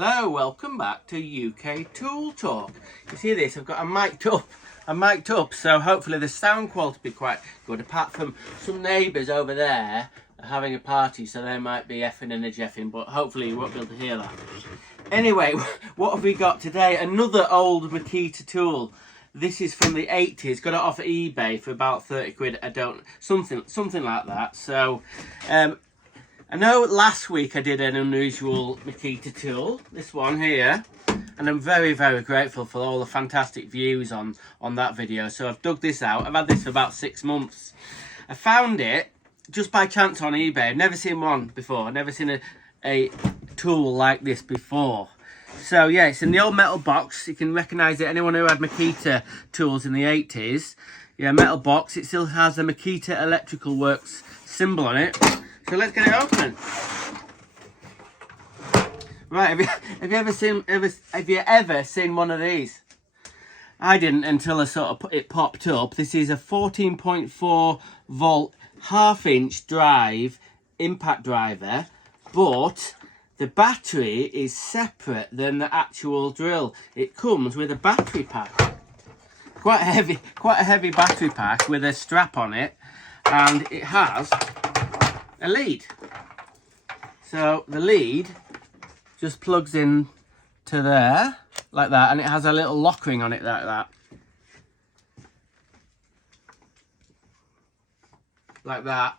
Hello, welcome back to UK Tool Talk. You see this? I've got a mic'd up, so hopefully the sound quality will be quite good, apart from some neighbours over there having a party, so they might be effing and a jeffing, but hopefully you won't be able to hear that. Anyway, what have we got today? Another old Makita tool. This is from the 80s, got it off eBay for about 30 quid, something like that. So, I know last week I did an unusual Makita tool, this one here, and I'm very, very grateful for all the fantastic views on that video. So I've dug this out. I've had this for about 6 months. I found it just by chance on eBay. I've never seen one before. I've never seen a tool like this before. So yeah, it's in the old metal box. You can recognise it. Anyone who had Makita tools in the 80s. Yeah, metal box. It still has the Makita Electrical Works symbol on it. So let's get it open. Right, have you ever seen one of these? I didn't until it popped up. This is a 14.4 volt half-inch drive impact driver, but the battery is separate than the actual drill. It comes with a battery pack. Quite a heavy battery pack with a strap on it, and it has a lead. So the lead just plugs in to there like that, and it has a little lock ring on it like that. Like that.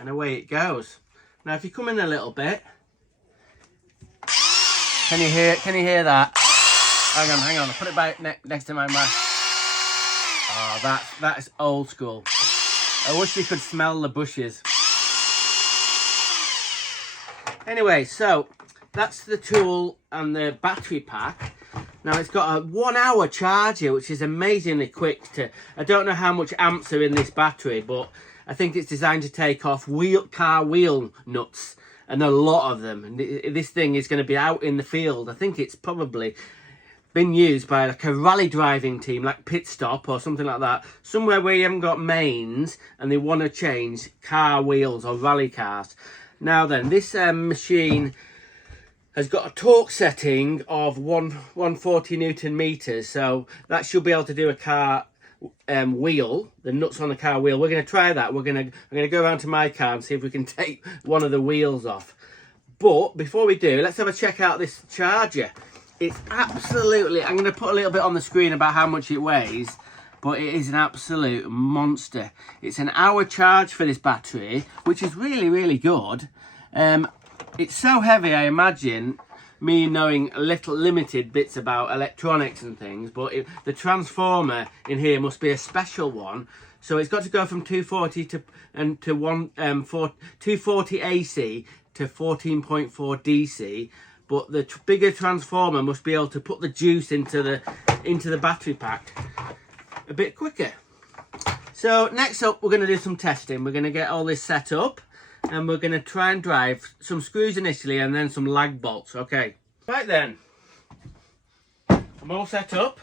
And away it goes. Now if you come in a little bit, can you hear that? Hang on, I'll put it back next to my mouth. Oh, that is old school. I wish you could smell the bushes. Anyway, so that's the tool and the battery pack. Now it's got a 1 hour charger, which is amazingly quick. I don't know how much amps are in this battery, but I think it's designed to take off car wheel nuts, and a lot of them. And this thing is going to be out in the field. I think it's probably been used by like a rally driving team, like Pit Stop or something like that, somewhere where you haven't got mains and they want to change car wheels or rally cars. Now then, this machine has got a torque setting of 140 Newton meters, so that should be able to do a car wheel, the nuts on the car wheel. We're going to try that. I'm going to go around to my car and see if we can take one of the wheels off. But before we do, let's have a check out this charger. It's absolutely, I'm going to put a little bit on the screen about how much it weighs, but it is an absolute monster. It's an hour charge for this battery, which is really, really good. It's so heavy, I imagine, me knowing limited bits about electronics and things, but the transformer in here must be a special one. So it's got to go from 240 to 240 AC to 14.4 DC. But the bigger transformer must be able to put the juice into the battery pack a bit quicker. So next up, we're going to do some testing. We're going to get all this set up, and we're going to try and drive some screws initially and then some lag bolts. Okay. Right then. I'm all set up.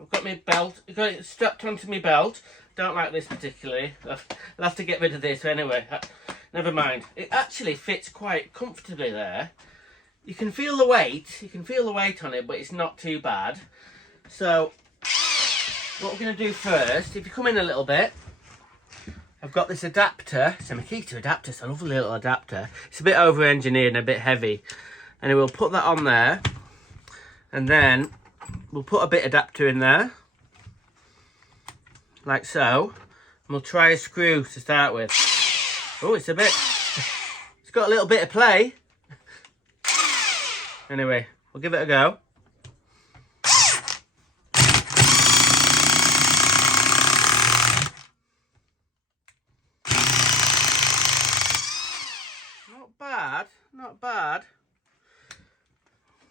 I've got my belt. I've got it strapped onto my belt. Don't like this particularly. I'll have to get rid of this anyway. Never mind. It actually fits quite comfortably there. You can feel the weight. You can feel the weight on it, but it's not too bad. So what we're going to do first, if you come in a little bit, I've got this adapter. It's a Makita adapter. It's a lovely little adapter. It's a bit over-engineered and a bit heavy. And we'll put that on there. And then we'll put a bit adapter in there. Like so. And we'll try a screw to start with. Oh, it's got a little bit of play. Anyway, we'll give it a go. Not bad, not bad.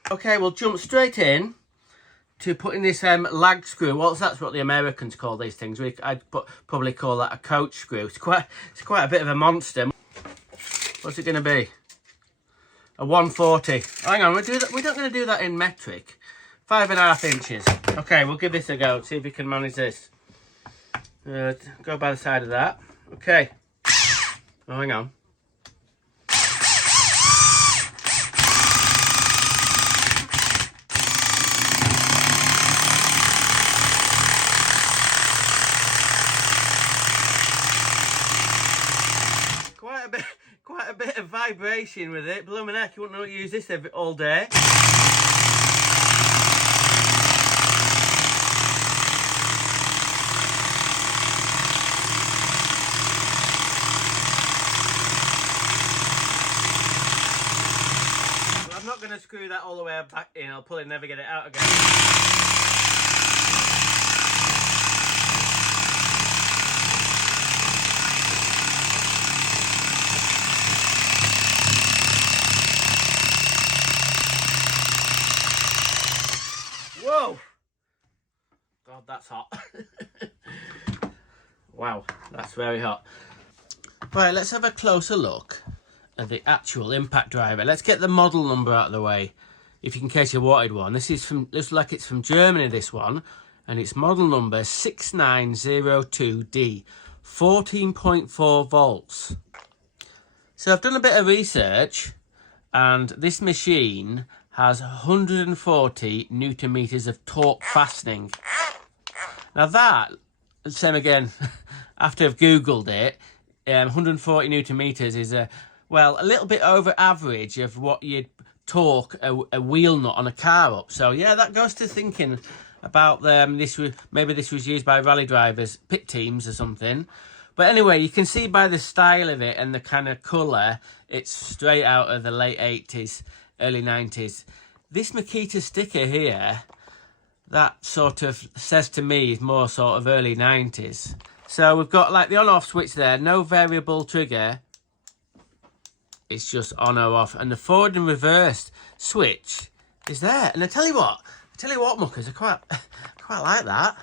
Okay, we'll jump straight in to putting this lag screw. Well, that's what the Americans call these things. I'd probably call that a coach screw. It's quite a bit of a monster. What's it going to be? A 140. Hang on, we're not going to do that in metric. 5.5 inches. Okay, we'll give this a go. See if we can manage this. Go by the side of that. Okay. Oh, hang on. quite a bit of vibration with it. Blooming heck, you wouldn't know to use this all day. Well, I'm not going to screw that all the way back in. I'll probably never get it out again. Whoa! God, that's hot. Wow, that's very hot. Right, let's have a closer look at the actual impact driver. Let's get the model number out of the way, if in case you wanted one. This is from, looks like it's from Germany, this one, and it's model number 6902D, 14.4 volts. So I've done a bit of research, and this machine has 140 newton meters of torque fastening. Now that, same again, after I've Googled it, 140 newton meters is a little bit over average of what you'd torque a wheel nut on a car up. So yeah, that goes to thinking about maybe this was used by rally drivers, pit teams or something. But anyway, you can see by the style of it and the kind of colour, it's straight out of the late 80s, early 90s. This Makita sticker here, that sort of says to me is more sort of early 90s. So we've got like the on-off switch there, no variable trigger. It's just on or off. And the forward and reverse switch is there. And I tell you what, muckers, I quite like that.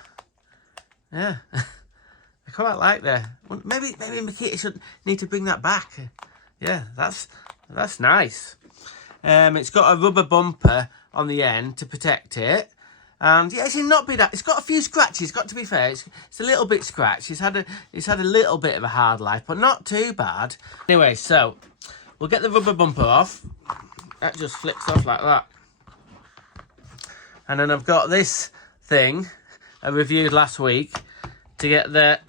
Yeah. I quite like that. Maybe Makita should need to bring that back. Yeah, that's nice. It's got a rubber bumper on the end to protect it. And yeah, it's not be that. It's got a few scratches. Got to be fair, it's a little bit scratched. It's had a little bit of a hard life, but not too bad. Anyway, so we'll get the rubber bumper off. That just flips off like that. And then I've got this thing I reviewed last week to get the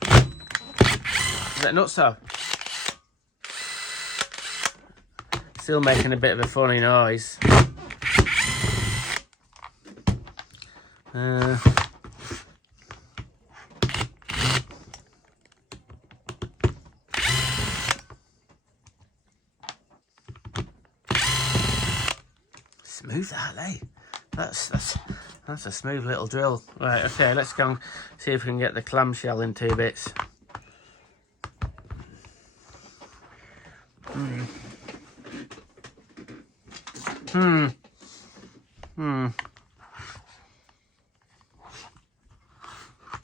nutso. Still making a bit of a funny noise. Smooth that, eh? That's a smooth little drill. Right, okay, let's go and see if we can get the clamshell in 2 bits.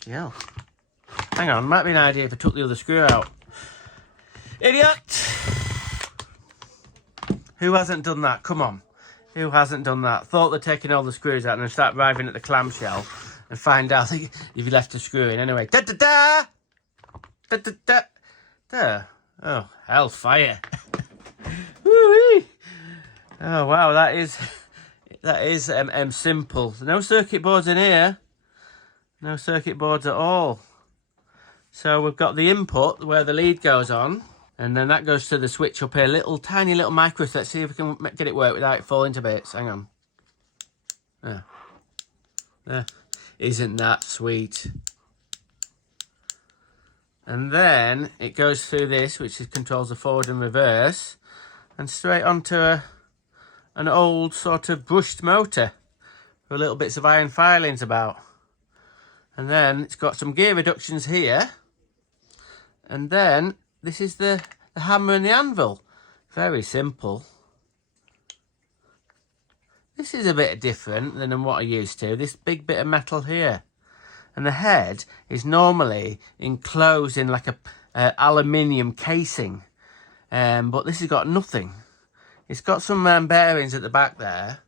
Yeah. Hang on, might be an idea if I took the other screw out. Idiot! Who hasn't done that? Come on. Who hasn't done that? Thought they're taking all the screws out and then start arriving at the clamshell and find out if you left a screw in. Anyway, da-da-da! Da-da-da! Oh, hellfire. Woo-wee! Oh, wow, that is simple. No circuit boards in here. No circuit boards at all. So we've got the input where the lead goes on, and then that goes to the switch up here. Tiny little micro set. See if we can get it work without it falling to bits. Hang on. There. Isn't that sweet? And then it goes through this, which controls the forward and reverse, and straight onto an old sort of brushed motor with little bits of iron filings about. And then it's got some gear reductions here. And then this is the hammer and the anvil. Very simple. This is a bit different than what I used to. This big bit of metal here. And the head is normally enclosed in like a aluminium casing. But this has got nothing. It's got some bearings at the back there.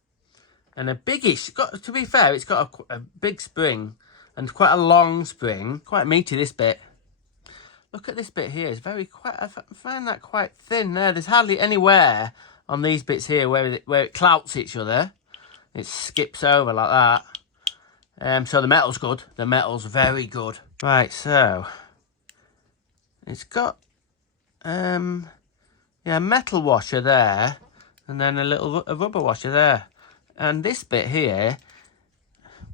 And a biggish, to be fair, it's got a big spring. And quite a long spring. Quite meaty, this bit. Look at this bit here. It's I find that quite thin there. There's hardly any wear on these bits here where it clouts each other. It skips over like that. So the metal's good. The metal's very good. Right, so it's got Yeah, metal washer there, and then a rubber washer there. And this bit here,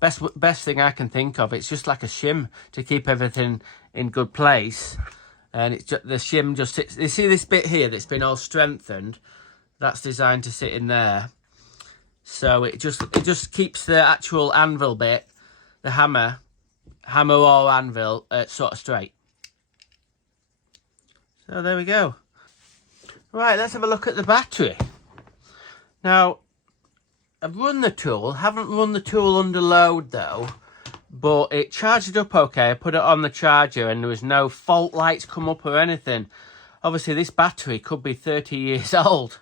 best thing I can think of, it's just like a shim to keep everything in good place. And it's just, the shim just sits. You see this bit here that's been all strengthened? That's designed to sit in there. So it just keeps the actual anvil bit, the hammer or anvil, sort of straight. So there we go. Right, let's have a look at the battery. Now, I've run the tool, haven't run the tool under load though, but it charged up okay. I put it on the charger and there was no fault lights come up or anything. Obviously this battery could be 30 years old,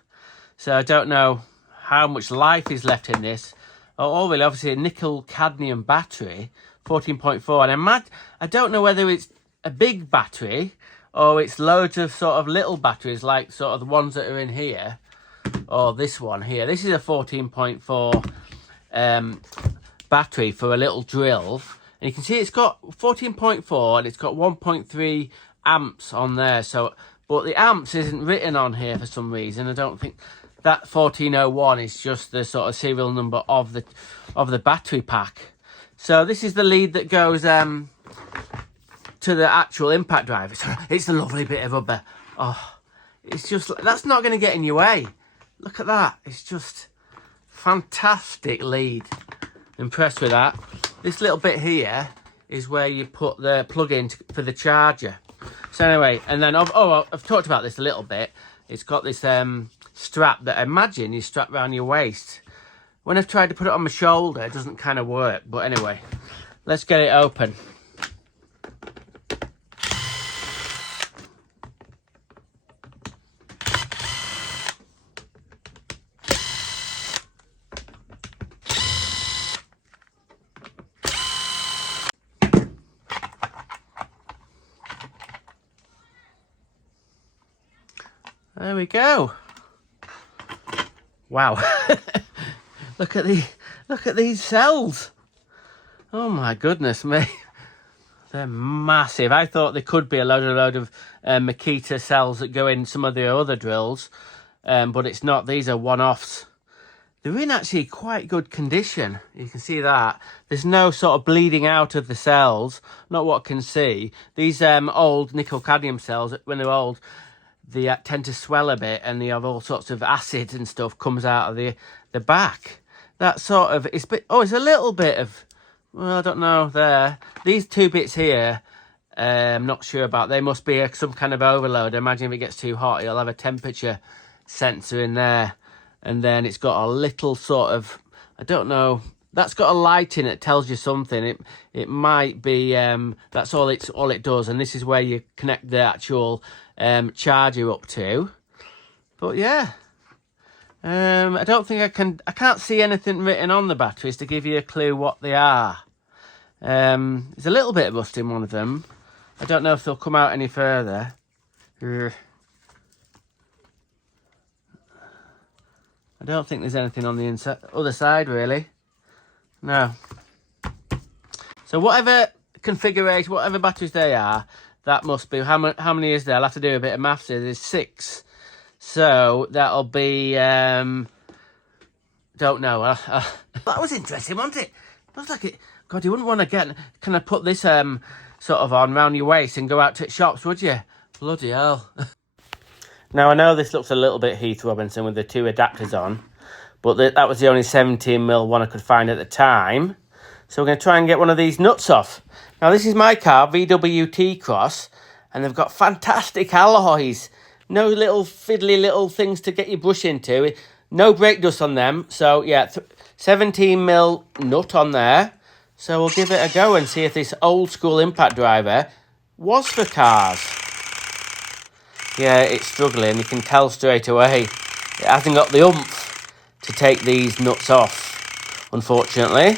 so I don't know how much life is left in this. Oh, really, obviously a nickel cadmium battery, 14.4, and I don't know whether it's a big battery or it's loads of sort of little batteries like sort of the ones that are in here. Or this one here. This is a 14.4 battery for a little drill. And you can see it's got 14.4 and it's got 1.3 amps on there. So, but the amps isn't written on here for some reason. I don't think that 1401 is just the sort of serial number of the battery pack. So this is the lead that goes to the actual impact driver. It's a lovely bit of rubber. Oh, it's just, that's not going to get in your way. Look at that. It's just fantastic lead. Impressed with that. This little bit here is where you put the plug in for the charger. So anyway, and then, I've talked about this a little bit. It's got this strap that I imagine you strap around your waist. When I've tried to put it on my shoulder, it doesn't kind of work. But anyway, let's get it open. There we go. Wow. look at these cells. Oh my goodness me. They're massive. I thought there could be a load of Makita cells that go in some of the other drills, but it's not. These are one-offs. They're in actually quite good condition. You can see that. There's no sort of bleeding out of the cells. Not what I can see. These old nickel cadmium cells, when they're old, they tend to swell a bit and they have all sorts of acid and stuff comes out of the back. That sort of, it's a little bit of, well, I don't know there. These two bits here, I'm not sure about. They must be some kind of overload. I imagine if it gets too hot, it'll have a temperature sensor in there. And then it's got a little sort of, I don't know, that's got a light in it, tells you something. It might be, that's all it does. And this is where you connect the actual charger up to. But yeah, I don't think I can't see anything written on the batteries to give you a clue what they are. There's a little bit of rust in one of them. I don't know if they'll come out any further. I don't think there's anything on the other side really. No. So whatever configuration, whatever batteries they are, that must be, how many is there? I'll have to do a bit of maths here. There's 6. So that'll be, don't know. That was interesting, wasn't it? It was like it, God, you wouldn't want to get, can I put this sort of on round your waist and go out to shops, would you? Bloody hell. Now, I know this looks a little bit Heath Robinson with the 2 adapters on, but that was the only 17mm one I could find at the time. So we're going to try and get one of these nuts off. Now, this is my car, VW T-Cross, and they've got fantastic alloys. No little fiddly little things to get your brush into. No brake dust on them. So, yeah, 17mm nut on there. So we'll give it a go and see if this old school impact driver was for cars. Yeah, it's struggling. You can tell straight away. It hasn't got the oomph to take these nuts off, unfortunately.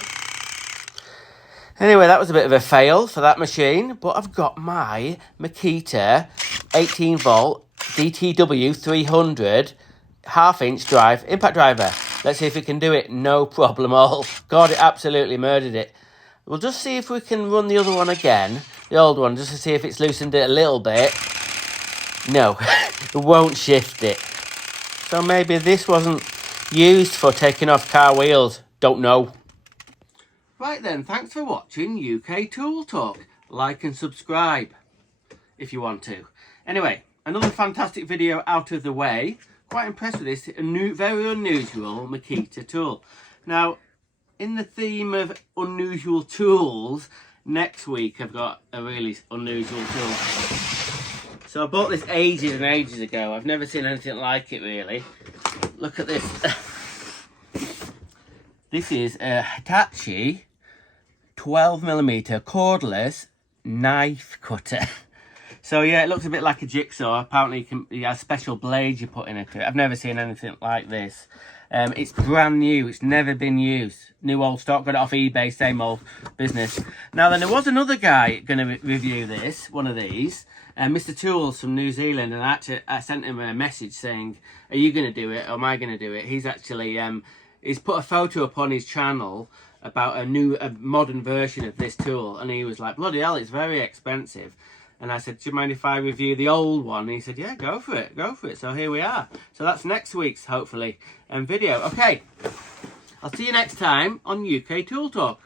Anyway, that was a bit of a fail for that machine, but I've got my Makita 18V DTW 300 half-inch drive impact driver. Let's see if we can do it. No problem at all. God, it absolutely murdered it. We'll just see if we can run the other one again, the old one, just to see if it's loosened it a little bit. No, it won't shift it. So maybe this wasn't used for taking off car wheels. Don't know. Right then, thanks for watching UK Tool Talk. Like and subscribe if you want to. Anyway, another fantastic video out of the way. Quite impressed with this very unusual Makita tool. Now, in the theme of unusual tools, next week I've got a really unusual tool. So I bought this ages and ages ago. I've never seen anything like it really. Look at this. This is a Hitachi 12mm cordless knife cutter. So yeah, it looks a bit like a jigsaw. Apparently it has special blades you put into it. I've never seen anything like this. It's brand new. It's never been used. New old stock. Got it off eBay. Same old business. Now then, there was another guy going to review this. One of these. Mr. Tools from New Zealand. And I sent him a message saying, are you going to do it or am I going to do it? He's actually... he's put a photo up on his channel about a modern version of this tool. And he was like, bloody hell, it's very expensive. And I said, do you mind if I review the old one? And he said, yeah, go for it, go for it. So here we are. So that's next week's, hopefully, video. Okay, I'll see you next time on UK Tool Talk.